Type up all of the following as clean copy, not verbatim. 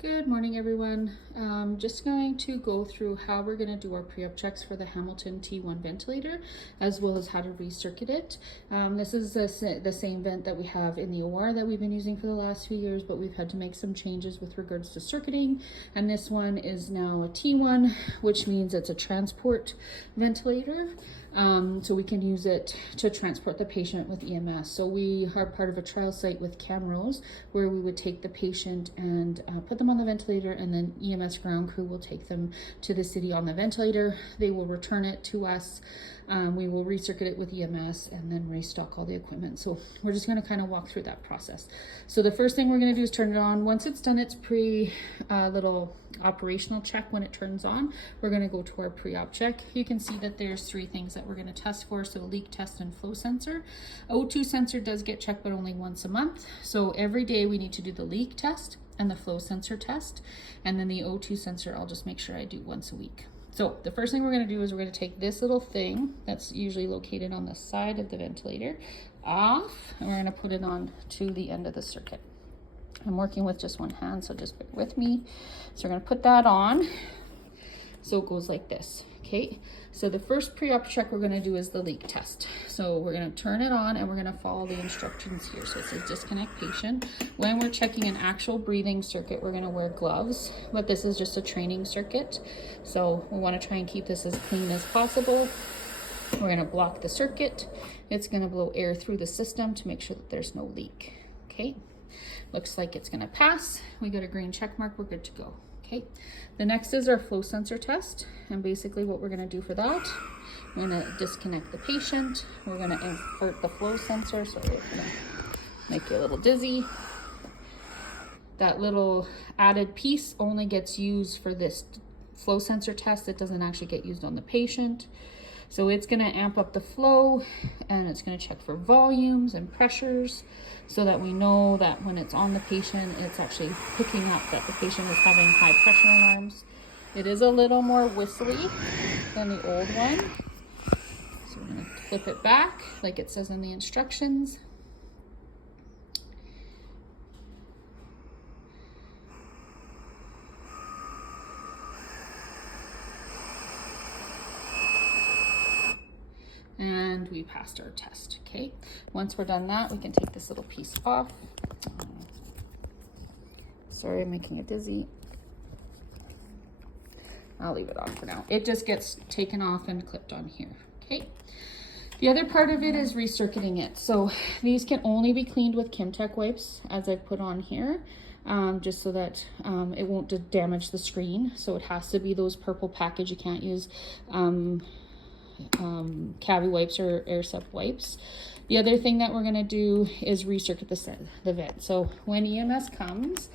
Good morning, everyone. Just going to go through how we're going to do our pre-op checks for the Hamilton T1 ventilator, as well as how to recircuit it. This is the same vent that we have in the OR that we've been using for the last few years, but we've had to make some changes with regards to circuiting. And this one is now a T1, which means it's a transport ventilator. So we can use it to transport the patient with EMS. So we are part of a trial site with Camrose, where we would take the patient and put them on the ventilator, and then EMS ground crew will take them to the city on the ventilator. They will return it to us. We will recircuit it with EMS and then restock all the equipment. So we're just going to kind of walk through that process. So the first thing we're going to do is turn it on. Once it's done its little operational check, when it turns on, we're going to go to our pre-op check. You can see that there's three things that we're going to test for. So leak test and flow sensor. O2 sensor does get checked, but only once a month. So every day we need to do the leak test and the flow sensor test. And then the O2 sensor, I'll just make sure I do once a week. So the first thing we're going to do is we're going to take this little thing that's usually located on the side of the ventilator off, and we're going to put it on to the end of the circuit. I'm working with just one hand, so just bear with me. So we're going to put that on. So it goes like this. Okay, so the first pre-op check we're going to do is the leak test. So we're going to turn it on and we're going to follow the instructions here. So it says disconnect patient. When we're checking an actual breathing circuit, we're going to wear gloves, but this is just a training circuit. So we want to try and keep this as clean as possible. We're going to block the circuit. It's going to blow air through the system to make sure that there's no leak. Okay, looks like it's going to pass. We got a green check mark. We're good to go. Okay, the next is our flow sensor test, and basically what we're going to do for that, we're going to disconnect the patient. We're going to insert the flow sensor, so we're going to make you a little dizzy. That little added piece only gets used for this flow sensor test. It doesn't actually get used on the patient. So it's going to amp up the flow, and it's going to check for volumes and pressures so that we know that when it's on the patient, it's actually picking up that the patient is having high pressure alarms. It is a little more whistly than the old one. So we're going to flip it back like it says in the instructions. And we passed our test. Okay, once we're done that, we can take this little piece off. Sorry, I'm making it dizzy. I'll leave it on for now. It just gets taken off and clipped on here. Okay, the other part of it is recircuiting it. So these can only be cleaned with Kimtech wipes, as I've put on here, just so that it won't damage the screen. So it has to be those purple package. You can't use Cavi wipes or Airsup wipes. The other thing that we're going to do is recircuit the vent. So when EMS comes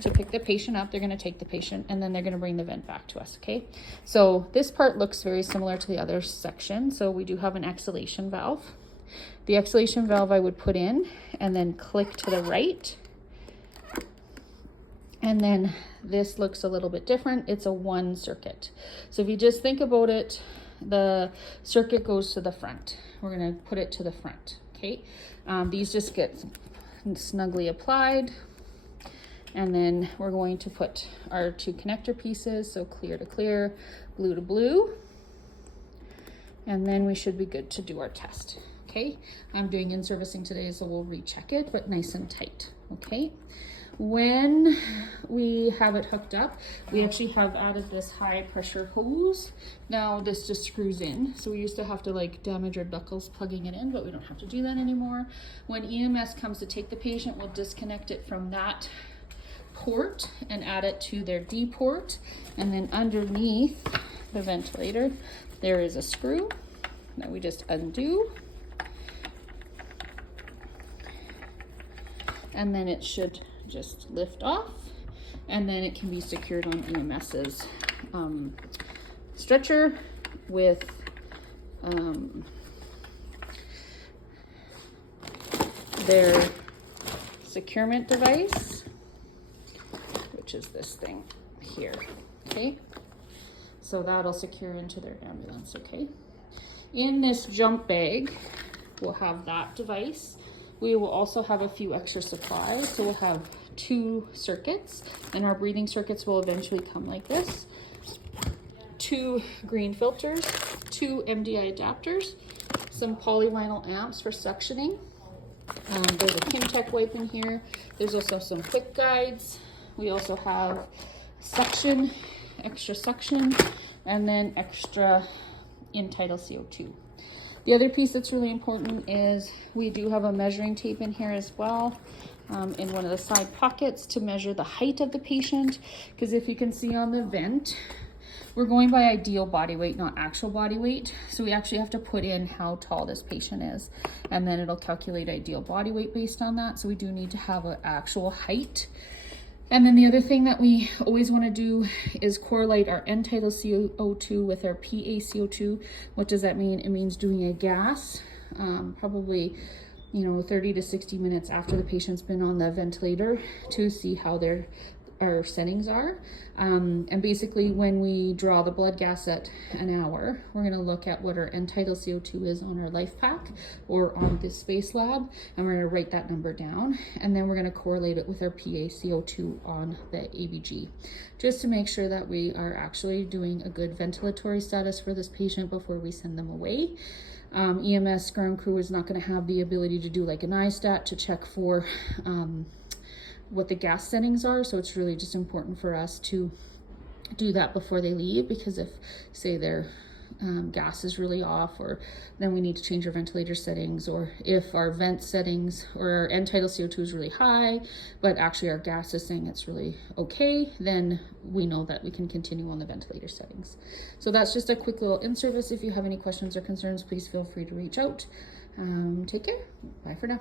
to pick the patient up, they're going to take the patient and then they're going to bring the vent back to us. Okay, so this part looks very similar to the other section. So we do have an exhalation valve. The exhalation valve I would put in and then click to the right. And then this looks a little bit different. It's a one circuit. So if you just think about it, the circuit goes to the front. We're going to put it to the front. Okay, these just get snugly applied, and then we're going to put our two connector pieces, so clear to clear, blue to blue, and then we should be good to do our test. Okay, I'm doing in-servicing today, so we'll recheck it, but nice and tight. Okay, when we have it hooked up, we actually have added this high pressure hose. Now this just screws in. So we used to have to like damage our knuckles plugging it in, but we don't have to do that anymore. When EMS comes to take the patient, we'll disconnect it from that port and add it to their D port. And then underneath the ventilator, there is a screw that we just undo. And then it should just lift off, and then it can be secured on EMS's stretcher with their securement device, which is this thing here. Okay, so that'll secure into their ambulance. Okay, in this jump bag we'll have that device. We will also have a few extra supplies. So we'll have 2 circuits, and our breathing circuits will eventually come like this. 2 green filters, 2 MDI adapters, some polyvinyl amps for suctioning. There's a Kimtech wipe in here. There's also some quick guides. We also have suction, extra suction, and then extra in-tidal CO2. The other piece that's really important is we do have a measuring tape in here as well, in one of the side pockets to measure the height of the patient, because if you can see on the vent, we're going by ideal body weight, not actual body weight. So we actually have to put in how tall this patient is, and then it'll calculate ideal body weight based on that. So we do need to have an actual height. And then the other thing that we always want to do is correlate our end-tidal CO2 with our PaCO2. What does that mean? It means doing a gas, probably 30 to 60 minutes after the patient's been on the ventilator to see how our settings are. And basically when we draw the blood gas at an hour, we're going to look at what our end-tidal CO2 is on our life pack or on this space lab, and we're going to write that number down, and then we're going to correlate it with our PaCO2 on the ABG, just to make sure that we are actually doing a good ventilatory status for this patient before we send them away. EMS ground crew is not going to have the ability to do like an iStat to check for what the gas settings are, so it's really just important for us to do that before they leave, because if say their gas is really off, or then we need to change our ventilator settings, or if our vent settings or our end-tidal CO2 is really high but actually our gas is saying it's really okay, then we know that we can continue on the ventilator settings. So that's just a quick little in-service. If you have any questions or concerns, please feel free to reach out. Take care. Bye for now.